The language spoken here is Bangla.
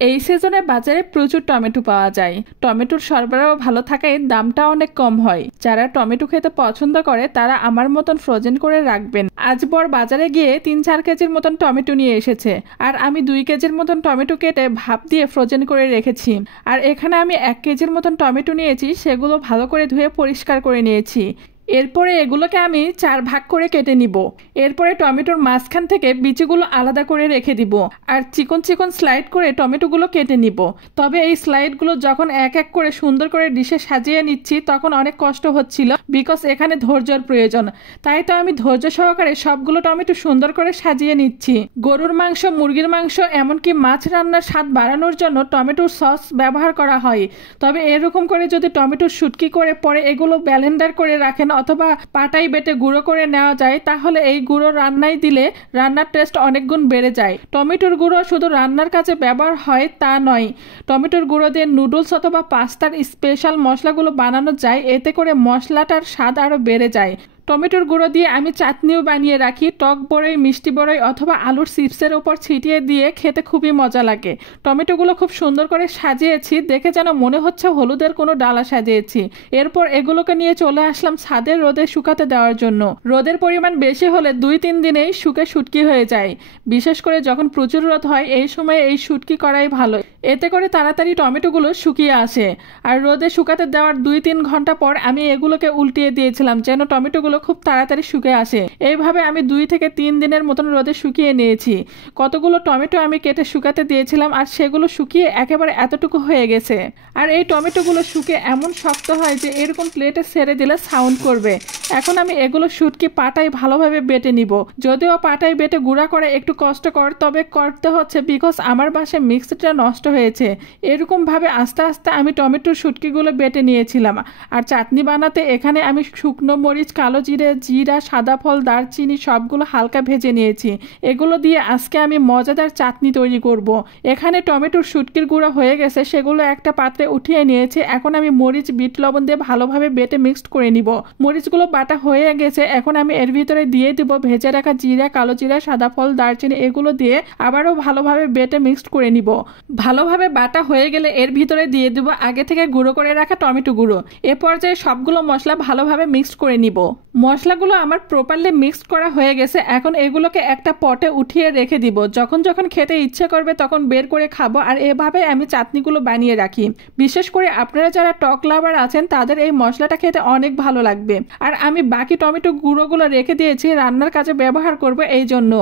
এই সিজনে বাজারে প্রচুর টমেটো পাওয়া যায়। টমেটোর সরবরাহ ভালো থাকায় দামটা অনেক কম হয়। যারা টমেটো খেতে পছন্দ করে তারা আমার মতন ফ্রোজেন করে রাখবেন। আজ বর বাজারে গিয়ে 3-4 কেজির মতন টমেটো নিয়ে এসেছে, আর আমি 2 কেজির মতন টমেটো কেটে ভাপ দিয়ে ফ্রোজেন করে রেখেছি। আর এখানে আমি 1 কেজির মতন টমেটো নিয়েছি, সেগুলো ভালো করে ধুয়ে পরিষ্কার করে নিয়েছি। এরপরে এগুলোকে আমি 4 ভাগ করে কেটে নিব। এরপরে টমেটোর মাঝখান থেকে বিচিগুলো আলাদা করে রেখে দিব, আর চিকন চিকন স্লাইড করে টমেটোগুলো কেটে নিব। তবে এই স্লাইডগুলো যখন এক এক করে সুন্দর করে ডিশে সাজিয়ে নিচ্ছি তখন অনেক কষ্ট হচ্ছিল, বিকজ এখানে ধৈর্যের প্রয়োজন। তাই তো আমি ধৈর্য সহকারে সবগুলো টমেটো সুন্দর করে সাজিয়ে নিচ্ছি। গরুর মাংস, মুরগির মাংস, এমনকি মাছ রান্নার স্বাদ বাড়ানোর জন্য টমেটোর সস ব্যবহার করা হয়। তবে এরকম করে যদি টমেটোর শুটকি করে পরে এগুলো ব্লেন্ডার করে রাখেন অথবা পাটাই বেটে গুঁড়ো করে নেওয়া যায়, তাহলে এই গুঁড়ো রান্নায় দিলে রান্নার টেস্ট অনেক গুণ বেড়ে যায়। টমেটোর গুঁড়ো শুধু রান্নার কাজে ব্যবহার হয় তা নয়, টমেটোর গুঁড়ো দিয়ে নুডলস অথবা পাস্তার স্পেশাল মশলাগুলো বানানো যায়, এতে করে মশলাটার স্বাদ আরও বেড়ে যায়। টমেটোর গুঁড়ো দিয়ে আমি চাটনিও বানিয়ে রাখি। টক বড়ই, মিষ্টি বড়ই অথবা আলুর চিপসের ওপর ছিটিয়ে দিয়ে খেতে খুবই মজা লাগে। টমেটোগুলো খুব সুন্দর করে সাজিয়েছি, দেখে যেন মনে হচ্ছে হলুদের কোনো ডালা সাজিয়েছি। এরপর এগুলোকে নিয়ে চলে আসলাম ছাদে রোদে শুকাতে দেওয়ার জন্য। রোদের পরিমাণ বেশি হলে 2-3 দিনেই শুকে শুটকি হয়ে যায়। বিশেষ করে যখন প্রচুর রোদ হয় এই সময় এই শুটকি করাই ভালো, এতে করে তাড়াতাড়ি টমেটোগুলো শুকিয়ে আসে। আর রোদে শুকাতে দেওয়ার 2-3 ঘন্টা পর আমি এগুলোকে উল্টিয়ে দিয়েছিলাম যেন টমেটোগুলো খুব তাড়াতাড়ি শুকিয়ে আসে। এইভাবে আমি 2 থেকে 3 দিনের মতন রোদে শুকিয়ে নিয়েছি। কতগুলো টমেটো আমি কেটে শুকাতে দিয়েছিলাম আর সেগুলো শুকিয়ে একেবারে এতটুকু হয়ে গেছে। আর এই টমেটোগুলো শুকিয়ে এমন শক্ত হয় যে এরকম প্লেটে ছেড়ে দিলে সাউন্ড করবে। এখন আমি এগুলো শুটকি পাটায় ভালোভাবে বেটে নিব। যদিও পাটায় বেটে গুঁড়া করে একটু কষ্টকর, তবে করতে হচ্ছে বিকজ আমার বাসায় মিক্সিটা নষ্ট হয়েছে। এরকম ভাবে আস্তে আস্তে আমি টমেটোর শুটকিগুলো বেটে নিয়েছিলাম। আর চাটনি বানাতে এখানে আমি শুকনো মরিচ, কালো জিরে, জিরা, সাদা ফল, দারচিনি সবগুলো হালকা ভেজে নিয়েছি। এগুলো দিয়ে আজকে আমি মজাদার চাটনি তৈরি করব। এখানে টমেটোর শুটকির গুঁড়ো হয়ে গেছে, সেগুলো একটা পাত্রে উঠিয়ে নিয়েছি। এখন আমি মরিচ, বিট লবণ দিয়ে ভালোভাবে বেটে মিক্সড করে নিব। মরিচগুলো বাটা হয়ে গেছে, এখন আমি এর ভিতরে দিয়ে দিব ভেজে রাখা জিরা, কালো জিরা, সাদা ফল, দারচিনি, এগুলো দিয়ে আবারও ভালোভাবে বেটে মিক্সড করে নিব। ভালোভাবে বাটা হয়ে গেলে এর ভিতরে দিয়ে দিব আগে থেকে গুঁড়ো করে রাখা টমেটো গুঁড়ো। এ পর্যায়ে সবগুলো মশলা ভালোভাবে মিক্সড করে নিব। মশলাগুলো আমার প্রপারলি মিক্সড করা হয়ে গেছে। এখন এগুলোকে একটা পটে উঠিয়ে রেখে দিব। যখন যখন খেতে ইচ্ছে করবে তখন বের করে খাবো। আর এভাবে আমি চাটনিগুলো বানিয়ে রাখি। বিশেষ করে আপনারা যারা টক লাভার আছেন তাদের এই মশলাটা খেতে অনেক ভালো লাগবে। আর আমি বাকি টমেটো গুঁড়োগুলো রেখে দিয়েছি রান্নার কাজে ব্যবহার করব এই জন্য।